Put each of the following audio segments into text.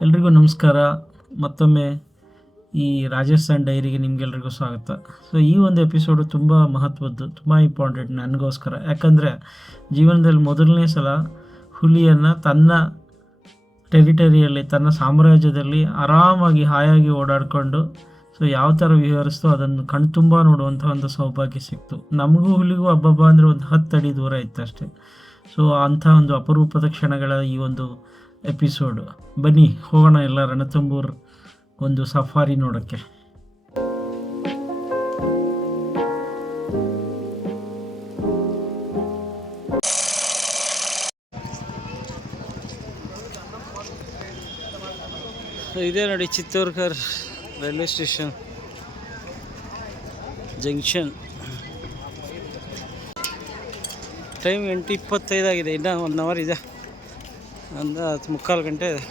ಎಲ್ರಿಗೂ ನಮಸ್ಕಾರ. ಮತ್ತೊಮ್ಮೆ ಈ ರಾಜಸ್ಥಾನ್ ಡೈರಿಗೆ ನಿಮಗೆಲ್ರಿಗೂ ಸ್ವಾಗತ. ಸೊ ಈ ಒಂದು ಎಪಿಸೋಡು ತುಂಬ ಮಹತ್ವದ್ದು, ತುಂಬ ಇಂಪಾರ್ಟೆಂಟ್ ನನಗೋಸ್ಕರ. ಯಾಕಂದರೆ ಜೀವನದಲ್ಲಿ ಮೊದಲನೇ ಸಲ ಹುಲಿಯನ್ನು ತನ್ನ ಟೆರಿಟರಿಯಲ್ಲಿ, ತನ್ನ ಸಾಮ್ರಾಜ್ಯದಲ್ಲಿ ಆರಾಮಾಗಿ ಹಾಯಾಗಿ ಓಡಾಡಿಕೊಂಡು ಸೊ ಯಾವ ಥರ ವಿವರಿಸ್ತೋ ಅದನ್ನು ಕಣ್ತುಂಬ ನೋಡುವಂಥ ಒಂದು ಸೌಭಾಗ್ಯ ಸಿಕ್ತು. ನಮಗೂ ಹುಲಿಗೂ ಹಬ್ಬಬ್ಬ ಅಂದರೆ ಒಂದು 10 ಅಡಿ ದೂರ ಇತ್ತಷ್ಟೇ. ಸೊ ಅಂಥ ಒಂದು ಅಪರೂಪದ ಕ್ಷಣಗಳ ಈ ಒಂದು ಎಪಿಸೋಡು. ಬನ್ನಿ ಹೋಗೋಣ ಎಲ್ಲ ರಣತಂಬೂರ್ ಒಂದು ಸಫಾರಿ ನೋಡೋಕ್ಕೆ. ಇದೇ ನೋಡಿ ಚಿತ್ತೋರ್ಕರ್ ರೈಲ್ವೆ ಸ್ಟೇಷನ್ ಜಂಕ್ಷನ್. ಟೈಮ್ 8:25 ಆಗಿದೆ. ಇನ್ನೂ 1 ಅವರ್ ಇದೆ, ಒಂದು 3/4 ಗಂಟೆ ಇದೆ.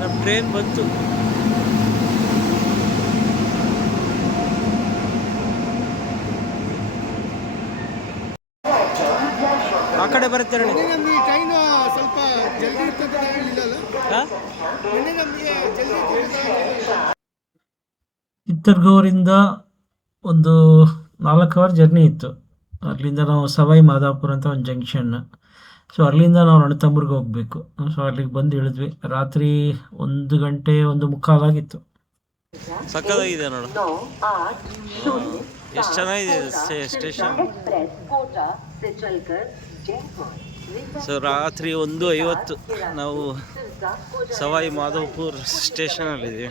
ನಮ್ಮ ಟ್ರೈನ್ ಬಂತು. ಆ ಕಡೆ ಬರುತ್ತೆ ನೋಡಿ. ಟ್ರೈನ್ ಸ್ವಲ್ಪ ಜಲ್ದಿ ಇರ್ತಂತ ಚಿತ್ತರ್ಗೌರಿಂದ ಒಂದು 4 ಅವರ್ ಜರ್ನಿ ಇತ್ತು. ಅಲ್ಲಿಂದ ನಾವು ಸವಾಯಿ ಮಾಧವಪುರ ಅಂತ ಒಂದು ಜಂಕ್ಷನ್. ಸೊ ಅಲ್ಲಿಂದ ನಾವು ರಣತಂಬೂರ್ಗೆ ಹೋಗಬೇಕು. ಸೊ ಅಲ್ಲಿಗೆ ಬಂದು ಇಳಿದ್ವಿ. ರಾತ್ರಿ 1 ಗಂಟೆ 1:45 ಆಗಿತ್ತು. ಸಕ್ಕದಾಗಿದೆ ನೋಡು, ಎಷ್ಟು ಚೆನ್ನಾಗಿದೆ ಸ್ಟೇಷನ್. ಸೊ ರಾತ್ರಿ 1:50 ನಾವು ಸವಾಯಿ ಮಾಧವಪುರ್ ಸ್ಟೇಷನಲ್ಲಿದ್ದೀವಿ.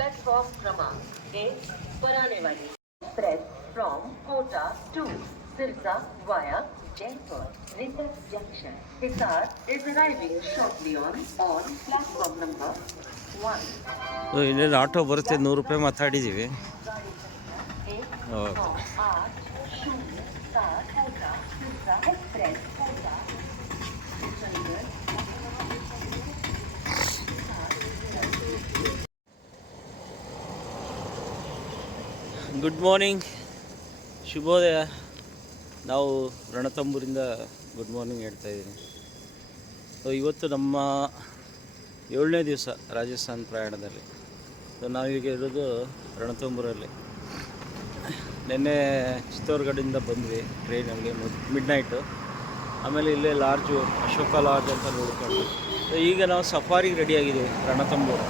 ಇನ್ನೇನು ಆಟೋ ಬರುತ್ತೆ, 100 ರೂಪಾಯಿ ಮಾತಾಡಿದ್ದೀವಿ. ಗುಡ್ ಮಾರ್ನಿಂಗ್, ಶುಭೋದಯ. ನಾವು ರಣತಂಬೂರಿಂದ ಗುಡ್ ಮಾರ್ನಿಂಗ್ ಹೇಳ್ತಾ ಇದ್ದೀನಿ. ಸೊ ಇವತ್ತು ನಮ್ಮ 7ನೇ ದಿವಸ ರಾಜಸ್ಥಾನ್ ಪ್ರಯಾಣದಲ್ಲಿ. ಸೊ ನಾವೀಗ ಇರೋದು ರಣತಂಬೂರಲ್ಲಿ. ನಿನ್ನೆ ಚಿತ್ತೋರ್ಗಢದಿಂದ ಬಂದ್ವಿ ಟ್ರೈನಲ್ಲಿ ಮಿಡ್ನೈಟು. ಆಮೇಲೆ ಇಲ್ಲೇ ಲಾಡ್ಜು, ಅಶೋಕ ಲಾಡ್ಜ್ ಅಂತ ನೋಡ್ಕೊಂಡು ಸೊ ಈಗ ನಾವು ಸಫಾರಿಗೆ ರೆಡಿಯಾಗಿದ್ದೀವಿ ರಣತಂಬೂರು.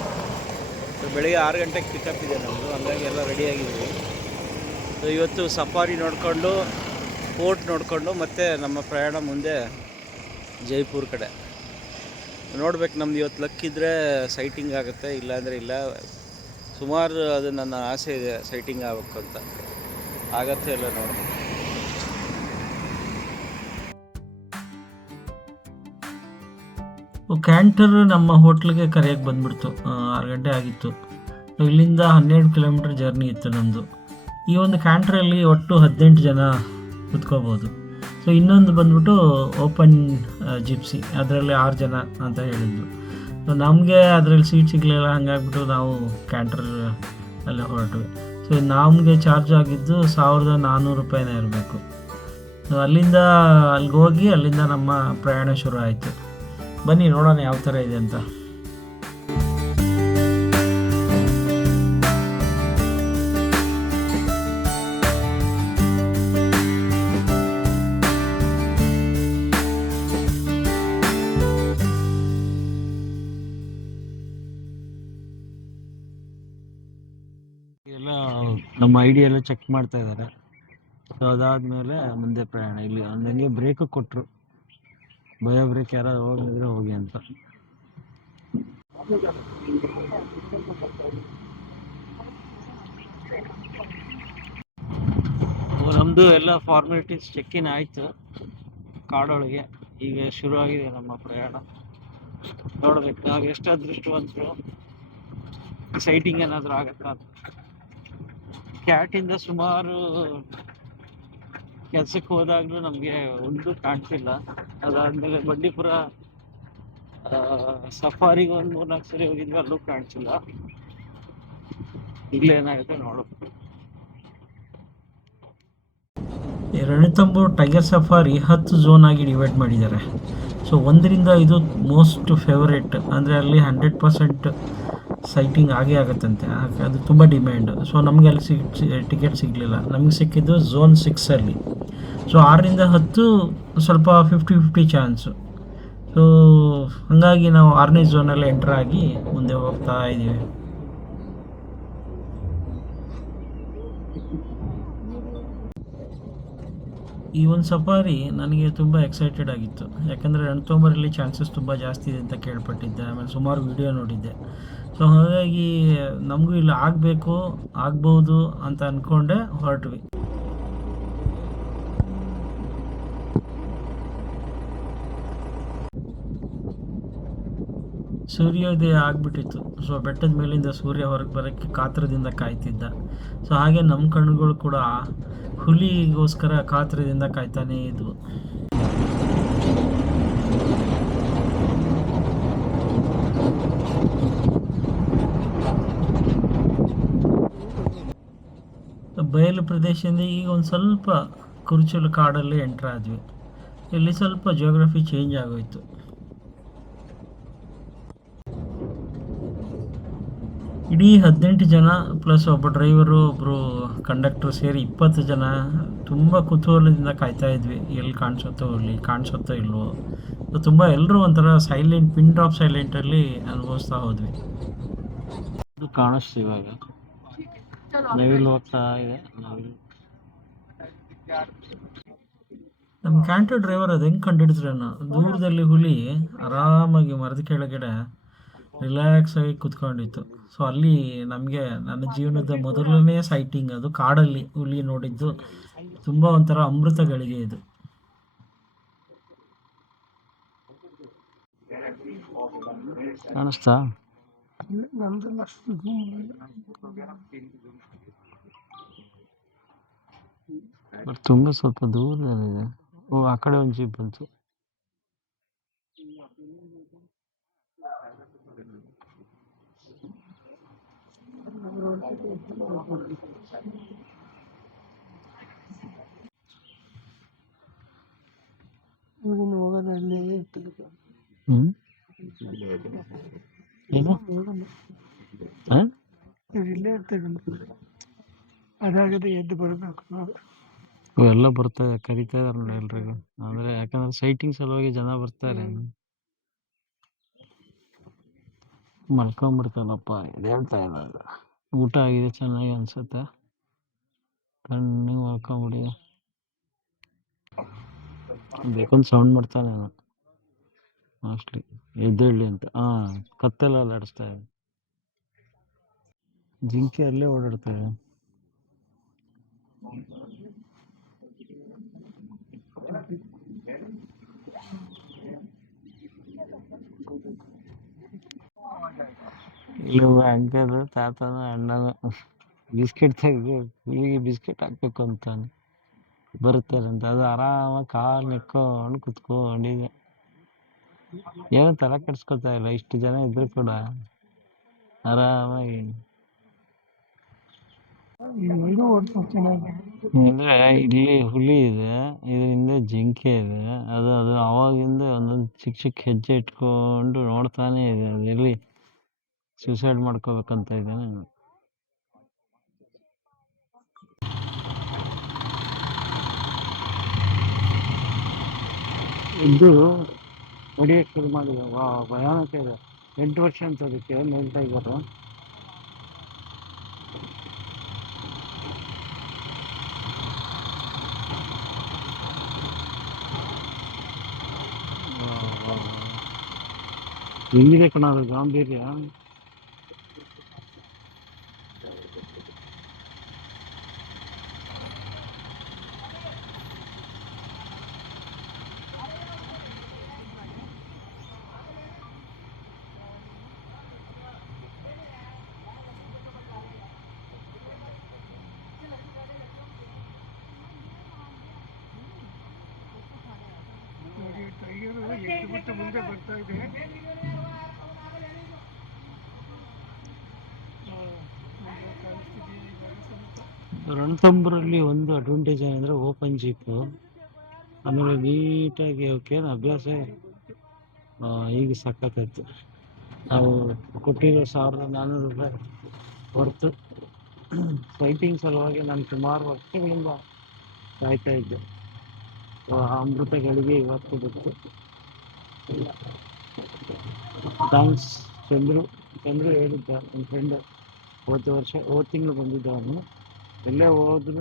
ಸೊ ಬೆಳಗ್ಗೆ 6 ಗಂಟೆಗೆ ಪಿಕಪ್ ಇದೆ ನಮ್ಮದು, ಹಂಗಾಗಿ ಎಲ್ಲ ರೆಡಿಯಾಗಿದ್ದೀವಿ. ಸೊ ಇವತ್ತು ಸಫಾರಿ ನೋಡಿಕೊಂಡು, ಫೋರ್ಟ್ ನೋಡಿಕೊಂಡು ಮತ್ತೆ ನಮ್ಮ ಪ್ರಯಾಣ ಮುಂದೆ ಜೈಪುರ್ ಕಡೆ ನೋಡ್ಬೇಕು. ನಮ್ದು ಇವತ್ತು ಲಕ್ಕಿದ್ರೆ ಸೈಟಿಂಗ್ ಆಗುತ್ತೆ, ಇಲ್ಲಾಂದರೆ ಇಲ್ಲ. ಸುಮಾರು ಅದು ನನ್ನ ಆಸೆ ಇದೆ, ಸೈಟಿಂಗ್ ಆಗಬೇಕು ಅಂತ. ಆಗತ್ತೆ ಎಲ್ಲ ನೋಡ್ಬೇಕು. ಕ್ಯಾಂಟರ್ ನಮ್ಮ ಹೋಟ್ಲಿಗೆ ಕರೆಯೋಕ್ಕೆ ಬಂದ್ಬಿಡ್ತು. 6 ಗಂಟೆ ಆಗಿತ್ತು. ಇಲ್ಲಿಂದ 12 ಕಿಲೋಮೀಟರ್ ಜರ್ನಿ ಇತ್ತು ನಮ್ಮದು. ಈ ಒಂದು ಕ್ಯಾಂಟ್ರಲ್ಲಿ ಒಟ್ಟು 18 ಜನ ಕುತ್ಕೋಬೋದು. ಸೊ ಇನ್ನೊಂದು ಬಂದ್ಬಿಟ್ಟು ಓಪನ್ ಜಿಪ್ಸಿ, ಅದರಲ್ಲಿ 6 ಜನ ಅಂತ ಹೇಳಿದ್ರು. ಸೊ ನಮಗೆ ಅದರಲ್ಲಿ ಸೀಟ್ ಸಿಗಲಿಲ್ಲ, ಹಂಗಾಗ್ಬಿಟ್ಟು ನಾವು ಕ್ಯಾಂಟರ್ ಅಲ್ಲೇ ಹೊರಟ್ವಿ. ಸೊ ನಮಗೆ ಚಾರ್ಜ್ ಆಗಿದ್ದು 1400 ರೂಪಾಯಿನೇ ಇರಬೇಕು. ಸೊ ಅಲ್ಲಿಂದ ಅಲ್ಲಿಗೆ ಹೋಗಿ ಅಲ್ಲಿಂದ ನಮ್ಮ ಪ್ರಯಾಣ ಶುರು ಆಯಿತು. ಬನ್ನಿ ನೋಡೋಣ ಯಾವ ಥರ ಇದೆ ಅಂತ. ಎಲ್ಲ ನಮ್ಮ ಐ ಡಿ ಎಲ್ಲ ಚೆಕ್ ಮಾಡ್ತಾ ಇದ್ದಾರೆ. ಸೊ ಅದಾದಮೇಲೆ ಮುಂದೆ ಪ್ರಯಾಣ. ಇಲ್ಲಿ ಹಂಗೆ ಬ್ರೇಕು ಕೊಟ್ಟರು, ಬಯೋ ಬ್ರೇಕ್, ಯಾರು ಹೋಗಿದ್ರೆ ಹೋಗಿ ಅಂತ. ನಮ್ಮದು ಎಲ್ಲ ಫಾರ್ಮಾಲಿಟೀಸ್ ಚೆಕ್-ಇನ್ ಆಯಿತು ಕಾಡೊಳಗೆ. ಈಗ ಶುರುವಾಗಿದೆ ನಮ್ಮ ಪ್ರಯಾಣ. ನೋಡ್ಬೇಕು ನಾವು ಎಷ್ಟು ಅದೃಷ್ಟವಂತರು, ಸೈಟಿಂಗ್ ಏನಾದರೂ ಆಗತ್ತಾ ಅಂತ. ಕ್ಯಾಟಿಂದ ಸುಮಾರು ಕೆಲಸಕ್ಕೆ ಹೋದಾಗಲೂ ನಮಗೆ ಒಂದು ಕಾಣ್ತಿಲ್ಲ. ಅದಾದಮೇಲೆ ಬಂಡೀಪುರ ಸಫಾರಿಗೆ ಒಂದು 3-4 ಸರಿ ಹೋಗಿದ್ವಿ, ಅಲ್ಲೂ ಕಾಣಿಸಿಲ್ಲ. ಈಗಲೇ ಏನಾಗುತ್ತೆ ನೋಡು. ಈ ರಣಥಂಬೋರ್ ಟೈಗರ್ ಸಫಾರಿ 10 ಝೋನ್ ಆಗಿ ಡಿವೈಡ್ ಮಾಡಿದ್ದಾರೆ. ಸೊ 1ರಿಂದ ಇದು ಮೋಸ್ಟ್ ಫೇವರೇಟ್, ಅಂದರೆ ಅಲ್ಲಿ 100% ಸೈಟಿಂಗ್ ಆಗೇ ಆಗುತ್ತಂತೆ. ಅದು ತುಂಬ ಡಿಮ್ಯಾಂಡ್. ಸೊ ನಮಗೆ ಅಲ್ಲಿ ಟಿಕೆಟ್ ಸಿಗಲಿಲ್ಲ. ನಮಗೆ ಸಿಕ್ಕಿದ್ದು ಝೋನ್ 6ಅಲ್ಲಿ. ಸೊ 6ರಿಂದ 10 ಸ್ವಲ್ಪ 50-50 ಚಾನ್ಸು. ಸೊ ಹಾಗಾಗಿ ನಾವು 6ನೇ ಝೋನಲ್ಲಿ ಎಂಟ್ರ್ ಆಗಿ ಮುಂದೆ ಹೋಗ್ತಾ ಇದ್ದೀವಿ. ಈ ಒಂದು ಸಫಾರಿ ನನಗೆ ತುಂಬ ಎಕ್ಸೈಟೆಡ್ ಆಗಿತ್ತು. ಯಾಕಂದರೆ ರಣಥಂಬೋರಲ್ಲಿ ಚಾನ್ಸಸ್ ತುಂಬ ಜಾಸ್ತಿ ಇದೆ ಅಂತ ಕೇಳ್ಪಟ್ಟಿದ್ದೆ. ಆಮೇಲೆ ಸುಮಾರು ವಿಡಿಯೋ ನೋಡಿದ್ದೆ. ಸೊ ಹಾಗಾಗಿ ನಮಗೂ ಇಲ್ಲಿ ಆಗಬೇಕು, ಆಗ್ಬೋದು ಅಂತ ಅಂದ್ಕೊಂಡೆ ಹೊರಟ್ವಿ. ಸೂರ್ಯೋದಯ ಆಗಿಬಿಟ್ಟಿತ್ತು. ಸೊ ಬೆಟ್ಟದ ಮೇಲಿಂದ ಸೂರ್ಯ ಹೊರಗೆ ಬರೋಕ್ಕೆ ಕಾತರದಿಂದ ಕಾಯ್ತಿದ್ದ. ಸೊ ಹಾಗೆ ನಮ್ಮ ಕಣ್ಣುಗಳು ಕೂಡ ಹುಲಿಗೋಸ್ಕರ ಕಾತರದಿಂದ ಕಾಯ್ತಾನೇ ಇದ್ವು. ಬಯಲು ಪ್ರದೇಶದಿಂದ ಈಗ ಒಂದು ಸ್ವಲ್ಪ ಕುರುಚಲು ಕಾಡಲ್ಲಿ ಎಂಟ್ರ್ ಆದ್ವಿ. ಇಲ್ಲಿ ಸ್ವಲ್ಪ ಜಿಯೋಗ್ರಫಿ ಚೇಂಜ್ ಆಗೋಯ್ತು. ಇಡೀ 18 ಜನ ಪ್ಲಸ್ ಒಬ್ಬ ಡ್ರೈವರು, ಒಬ್ಬರು ಕಂಡಕ್ಟರ್ ಸೇರಿ 20 ಜನ ತುಂಬ ಕುತೂಹಲದಿಂದ ಕಾಯ್ತಾ ಇದ್ವಿ. ಎಲ್ಲಿ ಕಾಣಿಸುತ್ತೋ ಇಲ್ವೋ. ತುಂಬ ಎಲ್ಲರೂ ಒಂಥರ ಸೈಲೆಂಟ್, ಪಿನ್ ಡ್ರಾಪ್ ಸೈಲೆಂಟಲ್ಲಿ ಅನುಭವಿಸ್ತಾ ಹೋದ್ವಿ. ಇದು ಕಾಣಿಸ್ತು ಇವಾಗ, ನವಿಲು ಹೋಗ್ತಾ ಇದೆ. ನಮ್ಮ ಕ್ಯಾಂಟರ್ ಡ್ರೈವರ್ ಅದು ಹೆಂಗೆ ಕಂಡಿಡಿದ್ರೇನೋ, ದೂರದಲ್ಲಿ ಹುಲಿ ಆರಾಮಾಗಿ ಮರದ ಕೆಳಗಡೆ ರಿಲ್ಯಾಕ್ಸ್ ಆಗಿ ಕುತ್ಕೊಂಡಿತ್ತು. ಸೊ ಅಲ್ಲಿ ನಮಗೆ ನನ್ನ ಜೀವನದ ಮೊದಲನೇ ಸೈಟಿಂಗ್, ಅದು ಕಾಡಲ್ಲಿ ಹುಲಿ ನೋಡಿದ್ದು. ತುಂಬ ಒಂಥರ ಅಮೃತ ಗಳಿಗೆ ಇದು. ಕಾಣಿಸ್ತಾ ಬಟ್ ತುಂಬ ಸ್ವಲ್ಪ ದೂರದಲ್ಲಿದೆ. ಓ, ಆ ಕಡೆ ಒಂದು ಜೀಪ್ ಬಂತು. ಏನು ಅದಾಗದೆ ಎದ್ದು ಬರಬೇಕು. ಎಲ್ಲ ಬರ್ತಾರೆ, ಕರಿತಾ ಇದಾರೆ ನೋಡಿ ಎಲ್ರಿಗೂ. ಅಂದ್ರೆ ಯಾಕಂದ್ರೆ ಸೈಟಿಂಗ್ ಸಲುವಾಗಿ ಜನ ಬರ್ತಾರೆ. ಮಲ್ಕೊಂಡ್ಬಿಡ್ತಾನಪ್ಪ, ಇದು ಹೇಳ್ತಾ ಇಲ್ಲ. ಊಟ ಆಗಿದೆ ಚೆನ್ನಾಗಿ ಅನ್ಸುತ್ತೆ. ಕಣ್ಣು ಮಲ್ಕೊಂಡ್ಬಿಡಿ. ಬೇಕೊಂದು ಸೌಂಡ್ ಮಾಡ್ತಾನೆ ಮೋಸ್ಟ್ಲಿ ಎದ್ದೇಳಿ ಅಂತ. ಕತ್ತೆಲ್ಲ ಅಲ್ಲಾಡಿಸ್ತಾ ಇದೆ. ಜಿಂಕೆ ಅಲ್ಲೇ ಓಡಾಡ್ತಾ ಇದೆ. ಇಲ್ಲ ಅಂಕಲ್, ತಾತನ, ಅಣ್ಣನ ಬಿಸ್ಕೆಟ್ ತೆಗೆದು ಹುಲಿಗೆ ಬಿಸ್ಕೆಟ್ ಹಾಕ್ಬೇಕು ಅಂತಾನೆ ಬರುತ್ತಾರಂತ. ಅದು ಆರಾಮಾಗಿ ಕಾಲು ನೆಕ್ಕೊಂಡು ಕುತ್ಕೊಂಡಿದೆ. ಏನೋ ತಲೆ ಕೆಡ್ಸ್ಕೊತಾ ಇಲ್ಲ, ಇಷ್ಟು ಜನ ಇದ್ರು ಕೂಡ ಆರಾಮಾಗಿ. ಅಂದ್ರೆ ಇಲ್ಲಿ ಹುಲಿ ಇದೆ, ಇದರಿಂದ ಜಿಂಕೆ ಇದೆ. ಅದು ಅವಾಗಿಂದ ಒಂದೊಂದು ಚಿಕ್ಕ ಚಿಕ್ಕ ಹೆಜ್ಜೆ ಇಟ್ಕೊಂಡು ನೋಡ್ತಾನೆ ಇದೆ. ಅದು ಎಲ್ಲಿ ಸೂಸೈಡ್ ಮಾಡ್ಕೋಬೇಕಂತ ಇದ್ದೇನೆ. ಇದು ಹೊಡಿಯಕ್ಕೆ ಶುರು ಮಾಡಿದೆ. ಭಯಾನಕ ಇದೆ. 8 ವರ್ಷ ಅಂತ ಅದಕ್ಕೆ ಮೇಲ್ ಟೈಗರು. ಹೆಂಗಿದೆ ಕಣ ಅದು ಗಾಂಭೀರ್ಯ. ಮುಂದೆ ಬರ್ತಾ ಇದೆ. ರಣತಂಬರಲ್ಲಿ ಒಂದು ಅಡ್ವಾಂಟೇಜ್ ಏನಂದರೆ ಓಪನ್ ಜೀಪು, ಆಮೇಲೆ ನೀಟಾಗಿ ಅವಕ್ಕೇನು ಅಭ್ಯಾಸ ಈಗ ಸಖತ್ತಾಯ್ತು. ನಾವು ಕೊಟ್ಟಿರೋ 1400 ರೂಪಾಯಿ ಹೊರ್ತು ಸೈಟಿಂಗ್ ಸಲುವಾಗಿ ನಾನು ಸುಮಾರು ವರ್ಷಗಳಿಂದ ಕಾಯ್ತಾ ಇದ್ದೆ. ಆ ಅಮೃತಗಳಿಗೆ ಇವತ್ತು ಗೊತ್ತು. ಥ್ಯಾಂಕ್ಸ್ ಚಂದ್ರು ಹೇಳಿದ್ದ ನನ್ನ ಫ್ರೆಂಡ್, ಹೋದ ತಿಂಗಳು ಬಂದಿದ್ದ ಅವನು. ಎಲ್ಲೇ ಹೋದ್ರೂ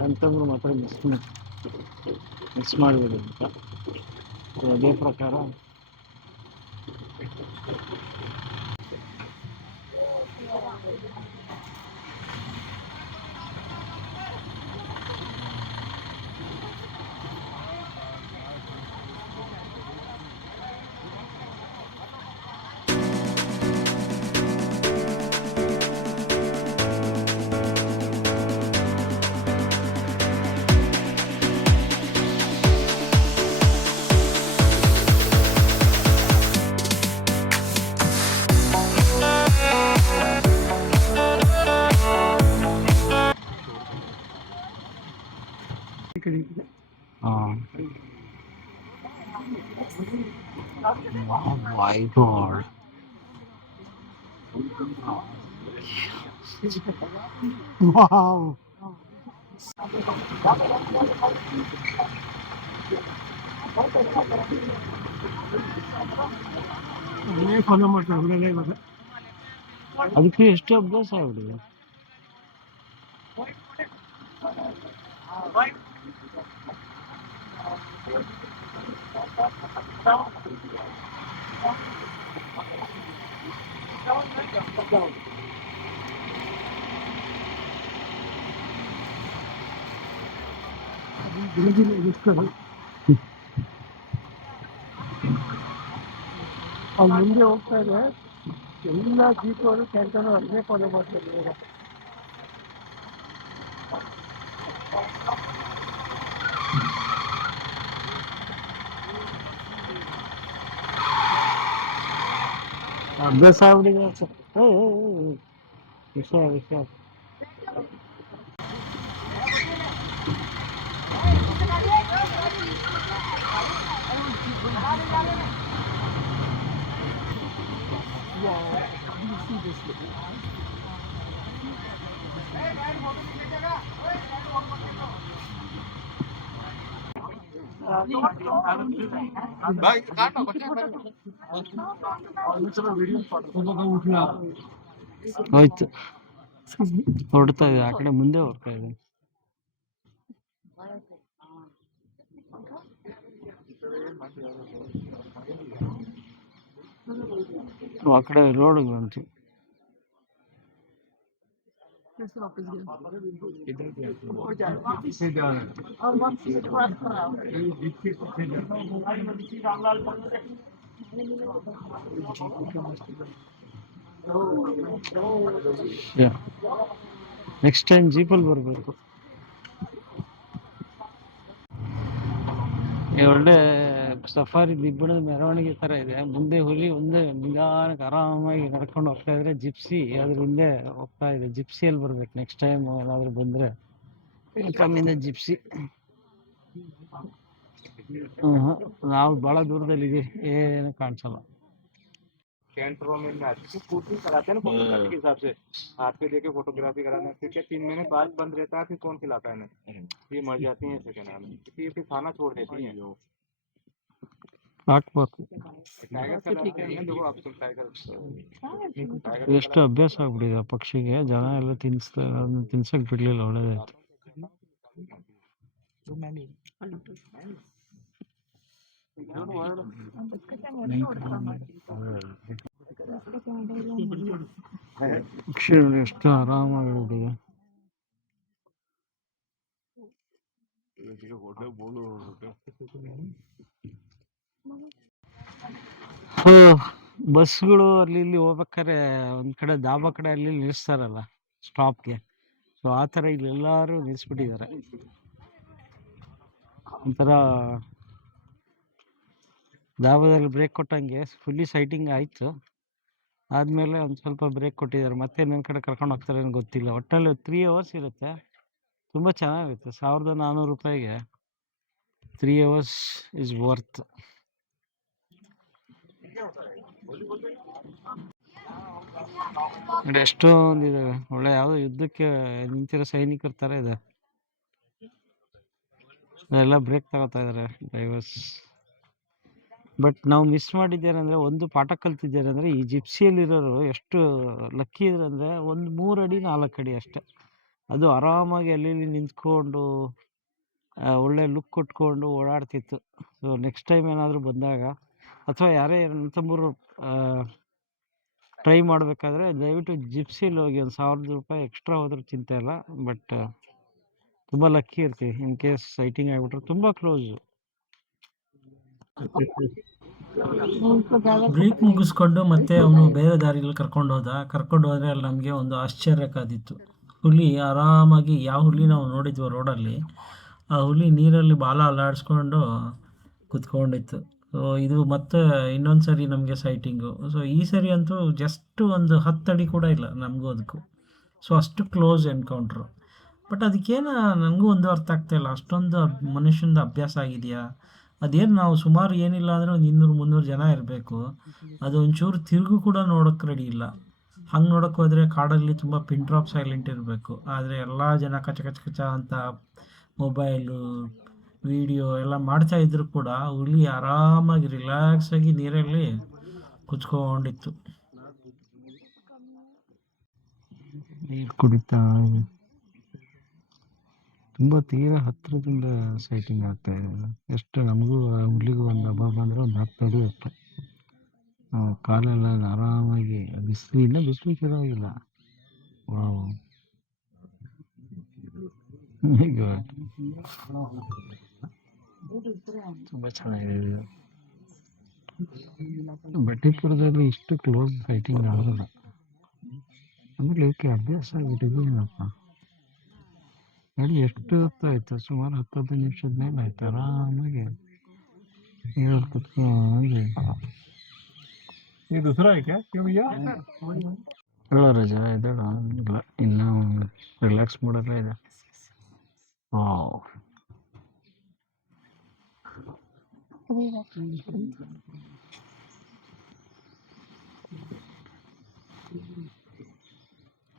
ನನ್ನ ಮಾತ್ರ ಮಿಸ್ ಮಾಡಿಬಿಡಿ ಅಂತ. ಅದೇ ಪ್ರಕಾರ my God. Wow. ಫಾಲೋ ಮಾಡ್ತಾರೆ ಅದಕ್ಕೆ ಎಷ್ಟು ಅಭ್ಯಾಸ ಆಗ್ಬಿಟ್ಟಿದೆ. ಅವ್ನು ಮುಂದೆ ಹೋಗ್ತಾ ಇದೆ, ಎಲ್ಲ ಜೀಪ್ ಅವರು ಕ್ಯಾನ್ಸರ್ ಅಲ್ಲೇ ಫಾಲೋ ಮಾಡ್ತಾರೆ ಇವಾಗ. ಅಭ್ಯಾಸ ಆಗ್ಬಿಟ್ಟಿದೆ. ವಿಷಯ ಹೋಯ್ತು, ಹೊರಡ್ತಾ ಇದೆ ಆ ಕಡೆ, ಮುಂದೆ ಹೋಗ್ತಾ ಇದೆ. ಆ ಕಡೆ ರೋಡ್ ಬಂತು. ನೆಕ್ಸ್ಟ್ ಟೈಮ್ ಜೀಪಲ್ಲಿ ಬರಬೇಕು. ಒಳ್ಳೆ ಸಫಾರಿ ದಿಬ್ಬಣದ ಮೆರವಣಿಗೆ ತರ ಇದೆ. ಮುಂದೆ ಹುಲಿ ಒಂದೇ ನಿಧಾನಕ್ಕೆ ಆರಾಮಾಗಿ ನಡ್ಕೊಂಡು ಹೋಗ್ತಾ ಇದ್ರೆ, ಜಿಪ್ಸಿ ಅದ್ರ ಹಿಂದೆ ಹೋಗ್ತಾ ಇದೆ. ಜಿಪ್ಸಿಯಲ್ಲಿ ಬರ್ಬೇಕು ನೆಕ್ಸ್ಟ್ ಟೈಮ್ ಏನಾದ್ರು ಬಂದ್ರೆ. ಕಮ್ಮಿಂದ ಜಿಪ್ಸಿ. ನಾವು ಬಹಳ ದೂರದಲ್ಲಿ ಇದೀವಿ, ಏನು ಕಾಣಿಸಲ್ಲ. कैंटरों में शूटिंग कराते हैं ना फोटोग्राफी के हिसाब से, हाथ पे देके फोटोग्राफी कराना, फिर क्या 3 महीने बाद बंद रहता है, फिर कौन खिलाता है इन्हें? ये मर जाती हैं इससे, क्या नाम है, क्योंकि ये फिर खाना छोड़ देती हैं। ಹಾಕ್ಬೇಕು. टाइगर खिलाते हैं, देखो आप सब टाइगर ಎಷ್ಟು ಅಭ್ಯಾಸ ಆಗ್ಬಿಟ್ಟಿದೆ ಪಕ್ಷಿಗೆ. ಜನ ಎಲ್ಲ ತಿನ್ಸಕ್ ಬಿಡ್ಲಿಲ್ಲ. ಒಳ್ಳೇದಾಯ್ತು. ಪಕ್ಷಿ ಎಷ್ಟು ಆರಾಮಾಗಿಬಿಟ್ಟಿದೆ. ಬಸ್ಗಳು ಅಲ್ಲಿ ಇಲ್ಲಿ ಹೋಗ್ಬೇಕಾದ್ರೆ ಒಂದ್ ಕಡೆ ದಾಬಾ ಕಡೆ ಅಲ್ಲಿ ನಿಲ್ಲಿಸ್ತಾರಲ್ಲ ಸ್ಟಾಪ್ಗೆ, ಸೊ ಆ ಥರ ಇಲ್ಲಿ ಎಲ್ಲರೂ ನಿಲ್ಲಿಸ್ಬಿಟ್ಟಿದ್ದಾರೆ. ಒಂಥರ ದಾಬಾದಲ್ಲಿ ಬ್ರೇಕ್ ಕೊಟ್ಟಂಗೆ ಫುಲ್ಲಿ ಸೈಟಿಂಗ್ ಆಯ್ತು. ಆದಮೇಲೆ ಒಂದು ಸ್ವಲ್ಪ ಬ್ರೇಕ್ ಕೊಟ್ಟಿದ್ದಾರೆ, ಮತ್ತೆ ಇನ್ನೊಂದು ಕಡೆ ಕರ್ಕೊಂಡು ಹೋಗ್ತಾರೆ ಏನು ಗೊತ್ತಿಲ್ಲ. ಒಟ್ಟಲ್ಲಿ 3 ಅವರ್ಸ್ ಇರುತ್ತೆ, ತುಂಬ ಚೆನ್ನಾಗಿರುತ್ತೆ. 1400 ರೂಪಾಯಿಗೆ 3 ಅವರ್ಸ್ ಇಸ್ ವರ್ತ್. ನೋಡಿ ಎಷ್ಟೊಂದು ಇದಾವೆ, ಒಳ್ಳೆ ಯಾವುದೋ ಯುದ್ಧಕ್ಕೆ ನಿಂತಿರೋ ಸೈನಿಕರ ಥರ ಇದೆ. ಎಲ್ಲ ಬ್ರೇಕ್ ತಗೋತಾ ಇದ್ದಾರೆ ಡ್ರೈವರ್ಸ್. ಬಟ್ ನಾವು ಮಿಸ್ ಮಾಡಿದ್ದೇನೆಂದರೆ, ಒಂದು ಪಾಠ ಕಲ್ತಿದ್ದೇನೆಂದರೆ, ಈ ಜಿಪ್ಸಿಯಲ್ಲಿರೋರು ಎಷ್ಟು ಲಕ್ಕಿ ಇದ್ರು ಅಂದರೆ, ಒಂದು 3 ಅಡಿ 4 ಅಡಿ ಅಷ್ಟೇ. ಅದು ಆರಾಮಾಗಿ ಅಲ್ಲಿ ಇಲ್ಲಿ ನಿಂತ್ಕೊಂಡು ಒಳ್ಳೆ ಲುಕ್ ಕೊಟ್ಕೊಂಡು ಓಡಾಡ್ತಿತ್ತು. ಸೊ ನೆಕ್ಸ್ಟ್ ಟೈಮ್ ಏನಾದರೂ ಬಂದಾಗ, ಅಥವಾ ಯಾರೇ ನನ್ನ ತಮ್ಮರು ಟ್ರೈ ಮಾಡಬೇಕಾದ್ರೆ ದಯವಿಟ್ಟು ಜಿಪ್ಸಿಲಿ ಹೋಗಿ. ಒಂದು 1000 ರೂಪಾಯಿ ಎಕ್ಸ್ಟ್ರಾ ಹೋದ್ರೂ ಚಿಂತೆ ಇಲ್ಲ. ಬಟ್ ತುಂಬ ಲಕ್ಕಿ ಇರ್ತೀವಿ. ಇನ್ ಕೇಸ್ ಸೈಟಿಂಗ್ ಆಗಿಬಿಟ್ರೆ ತುಂಬ ಕ್ಲೋಸು. ಬ್ರೇಕ್ ಮುಗಿಸ್ಕೊಂಡು ಮತ್ತೆ ಅವನು ಬೇರೆ ದಾರಿಯಲ್ಲಿ ಕರ್ಕೊಂಡು ಹೋದರೆ ಅಲ್ಲಿ ನಮಗೆ ಒಂದು ಆಶ್ಚರ್ಯ ಕಾದಿತ್ತು. ಹುಲಿ ಆರಾಮಾಗಿ, ಯಾವ ಹುಲಿ ನಾವು ನೋಡಿದ್ವೋ ರೋಡಲ್ಲಿ, ಆ ಹುಲಿ ನೀರಲ್ಲಿ ಬಾಲ ಅಲ್ಲಾಡಿಸ್ಕೊಂಡು ಕುತ್ಕೊಂಡಿತ್ತು. ಸೊ ಇದು ಮತ್ತೆ ಇನ್ನೊಂದು ಸರಿ ನಮಗೆ ಸೈಟಿಂಗು. ಸೊ ಈ ಸರಿ ಅಂತೂ ಜಸ್ಟ್ ಒಂದು 10 ಅಡಿ ಕೂಡ ಇಲ್ಲ ನಮಗೂ ಅದಕ್ಕೂ. ಸೊ ಅಷ್ಟು ಕ್ಲೋಸ್ ಎನ್ಕೌಂಟ್ರು. ಬಟ್ ಅದಕ್ಕೇನು ನನಗೂ ಒಂದು ಅರ್ಥ ಆಗ್ತಾಯಿಲ್ಲ, ಅಷ್ಟೊಂದು ಮನುಷ್ಯಂದು ಅಭ್ಯಾಸ ಆಗಿದೆಯಾ ಅದೇನು. ನಾವು ಸುಮಾರು ಏನಿಲ್ಲ ಅಂದರೆ ಒಂದು 200-300 ಜನ ಇರಬೇಕು, ಅದು ಒಂಚೂರು ತಿರುಗು ಕೂಡ ನೋಡೋಕ್ಕೆ ರೆಡಿ ಇಲ್ಲ. ಹಂಗೆ ನೋಡೋಕೆ ಹೋದರೆ ಕಾಡಲ್ಲಿ ತುಂಬ ಪಿನ್ ಡ್ರಾಪ್ ಸೈಲೆಂಟ್ ಇರಬೇಕು. ಆದರೆ ಎಲ್ಲ ಜನ ಕಚ ಕಚ ಕಚ ಅಂತ ಮೊಬೈಲು ವಿಡಿಯೋ ಎಲ್ಲ ಮಾಡ್ತಾ ಇದ್ರು ಕೂಡ ಹುಲಿ ಆರಾಮಾಗಿ ರಿಲ್ಯಾಕ್ಸ್ ಆಗಿ ನೀರಲ್ಲಿ ಕುತ್ಕೊಂಡಿತ್ತು. ನೀರು ಕುಡಿತಾ ತುಂಬ ತೀರಾ ಹತ್ತಿರದಿಂದ ಸೈಟಿಂಗ್ ಆಗ್ತಾ ಇದೆ. ಎಷ್ಟು ನಮಗೂ ಹುಲಿಗೂ ಒಂದು ಹಬ್ಬ ಬಂದರೆ ಒಂದು 10 ಅಡಿ ಅಷ್ಟೆ. ಕಾಲೆಲ್ಲ ಆರಾಮಾಗಿ ಬಿಸಿಲು ಶುರುವಾಗಿಲ್ಲ. ವಾವ್, ತುಂಬ ಚೆನ್ನಾಗಿದೆ. ಬಟ್ಟೆಪುರದಲ್ಲಿ ಇಷ್ಟು ಕ್ಲೋಸ್ ಸೈಟಿಂಗ್ ಆಗೋಲ್ಲ. ಆಮೇಲೆ ಇವಕ್ಕೆ ಅಭ್ಯಾಸ ಆಗಿಟ್ಟಿದ್ದೀನಪ್ಪ. ನೋಡಿ ಎಷ್ಟು ಹೊತ್ತಾಯ್ತು, ಸುಮಾರು 10-15 ನಿಮಿಷದ ಮೇಲೆ ಆಯ್ತು. ಆರಾಮಾಗಿ ನೀರಲ್ಲಿ ಕುತ್ಕೊಂಡು ಹೇಳೋ ರಜಾ ಇದ್ದಾಳ ಇಲ್ಲ, ಇನ್ನೂ ರಿಲ್ಯಾಕ್ಸ್ ಮಾಡೋದೇ ಇದೆ. ವಾವ್,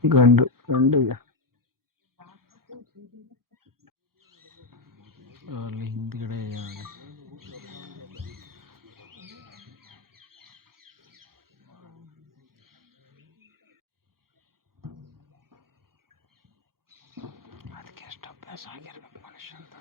ಗಂಡಿಗೆ ಅಲ್ಲಿ ಹಿಂದ್ಗಡೆ ಅದಕ್ಕೆ ಎಷ್ಟು ಅಭ್ಯಾಸ ಆಗಿರ್ಬೇಕು ಮನುಷ್ಯಂತ.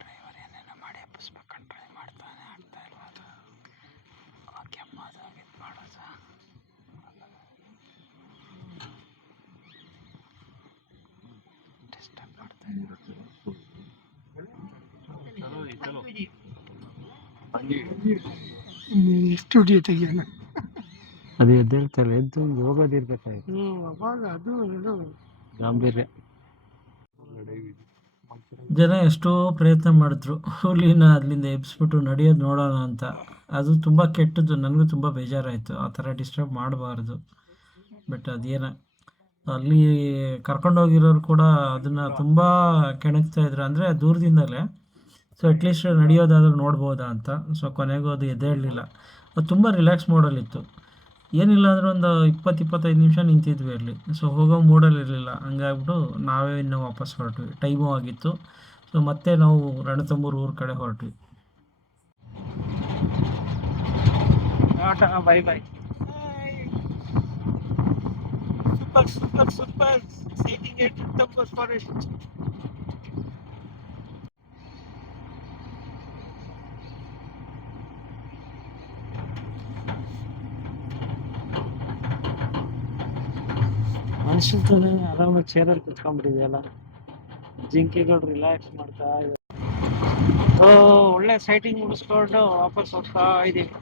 ಡ್ರೈವರ್ ಏನೇನೋ ಮಾಡಿ ಎಬ್ಬಿಸ್ಬೇಕಂತ ಟ್ರೈ ಮಾಡ್ತಾನೆ, ಆಗ್ತಾ ಇಲ್ಲ. ಅದು ಕೆಮ್ಮೋದು ಇದು ಮಾಡೋದು. ಡಿಸ್ಟರ್ಬ್ ಮಾಡ್ತಾ ಸ್ಟುಡಿಯೋ ತೆಗಿಯೋಣ. ಅದು ಎದ್ದೇಳ್ತಲ್ಲ, ಎದ್ದು ಹೋಗೋದಿರ್ಬೇಕಾಯ್ತು. ಅವಾಗ ಅದು ಇದು ಗಾಂಭೀರ್ಯ. ಜನ ಎಷ್ಟೋ ಪ್ರಯತ್ನ ಮಾಡಿದ್ರು ಹುಲಿನ ಅಲ್ಲಿಂದ ಎಬ್ಬಿಸ್ಬಿಟ್ಟು ನಡೆಯೋದು ನೋಡೋಣ ಅಂತ. ಅದು ತುಂಬ ಕೆಟ್ಟದ್ದು, ನನಗೂ ತುಂಬ ಬೇಜಾರಾಯಿತು. ಆ ಥರ ಡಿಸ್ಟರ್ಬ್ ಮಾಡಬಾರ್ದು. ಬಟ್ ಅದೇನ, ಅಲ್ಲಿ ಕರ್ಕೊಂಡೋಗಿರೋರು ಕೂಡ ಅದನ್ನು ತುಂಬ ಕೆಣಕ್ತಾ ಇದ್ರು, ಅಂದರೆ ದೂರದಿಂದಲೇ. ಸೊ ಅಟ್ಲೀಸ್ಟ್ ನಡೆಯೋದಾದ್ರೂ ನೋಡ್ಬೋದಾ ಅಂತ. ಸೊ ಕೊನೆಗೂ ಅದು ಎದ್ದೇಳಲಿಲ್ಲ. ಅದು ತುಂಬ ರಿಲ್ಯಾಕ್ಸ್ ಮೋಡಲ್ಲಿತ್ತು. ಏನಿಲ್ಲ ಅಂದರೆ ಒಂದು 20-25 ನಿಮಿಷ ನಿಂತಿದ್ವಿ ಅಲ್ಲಿ. ಸೊ ಹೋಗೋ ಮೂಡಲ್ಲಿ ಇರಲಿಲ್ಲ. ಹಂಗಾಗ್ಬಿಟ್ಟು ನಾವೇ ಇನ್ನೂ ವಾಪಸ್ ಹೊರಟ್ವಿ, ಟೈಮು ಆಗಿತ್ತು. ಸೊ ಮತ್ತೆ ನಾವು ರಣತಂಬೂರು ಊರ ಕಡೆ ಹೊರಟ್ವಿ. Bye bye. Super sighting at Ranthambore forest. ಅನ್ಸುತ್ತಾನೆ ಆರಾಮಾಗಿ ಚೇರಲ್ಲಿ ಕುತ್ಕೊಂಡ್ಬಿಟ್ಟಿದೆಯಲ್ಲ, ಜಿಂಕೆಗಳು ರಿಲ್ಯಾಕ್ಸ್ ಮಾಡ್ತಾ ಇದೆ. ಒಳ್ಳೆ ಸೈಟಿಂಗ್ ಮುಗಿಸ್ಕೊಂಡು ವಾಪಸ್ ಹೋಗ್ತಾ ಇದೀವಿ.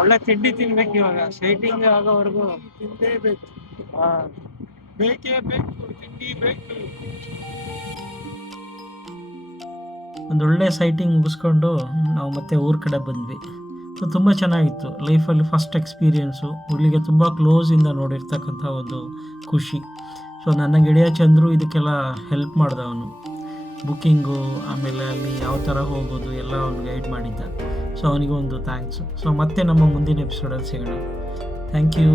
ಒಳ್ಳೆ ತಿಂಡಿ ತಿನ್ಬೇಕು ಇವಾಗ, ಸೈಟಿಂಗ್ ಆಗೋವರೆಗೂ ತಿಂದೇಬೇಕು. ಬೇಕೇ ಬೇಕು, ತಿಂಡಿ ಬೇಕು. ಒಂದೊಳ್ಳೆ ಸೈಟಿಂಗ್ ಮುಗಿಸ್ಕೊಂಡು ನಾವು ಮತ್ತೆ ಊರ ಕಡೆ ಬಂದ್ವಿ. ಸೊ ತುಂಬ ಚೆನ್ನಾಗಿತ್ತು. ಲೈಫಲ್ಲಿ ಫಸ್ಟ್ ಎಕ್ಸ್ಪೀರಿಯೆನ್ಸು, ಹುಡುಗಿಗೆ ತುಂಬ ಕ್ಲೋಸಿಂದ ನೋಡಿರ್ತಕ್ಕಂಥ ಒಂದು ಖುಷಿ. ಸೊ ನನ್ನ ಗೆಳೆಯ ಚಂದ್ರು ಇದಕ್ಕೆಲ್ಲ ಹೆಲ್ಪ್ ಮಾಡ್ದ. ಅವನು ಬುಕ್ಕಿಂಗು, ಆಮೇಲೆ ಅಲ್ಲಿ ಯಾವ ಥರ ಹೋಗೋದು ಎಲ್ಲ ಅವನು ಗೈಡ್ ಮಾಡಿದ್ದ. ಸೊ ಅವನಿಗೆ ಒಂದು ಥ್ಯಾಂಕ್ಸ್. ಸೊ ಮತ್ತೆ ನಮ್ಮ ಮುಂದಿನ ಎಪಿಸೋಡಲ್ಲಿ ಸಿಗೋಣ. Thank you.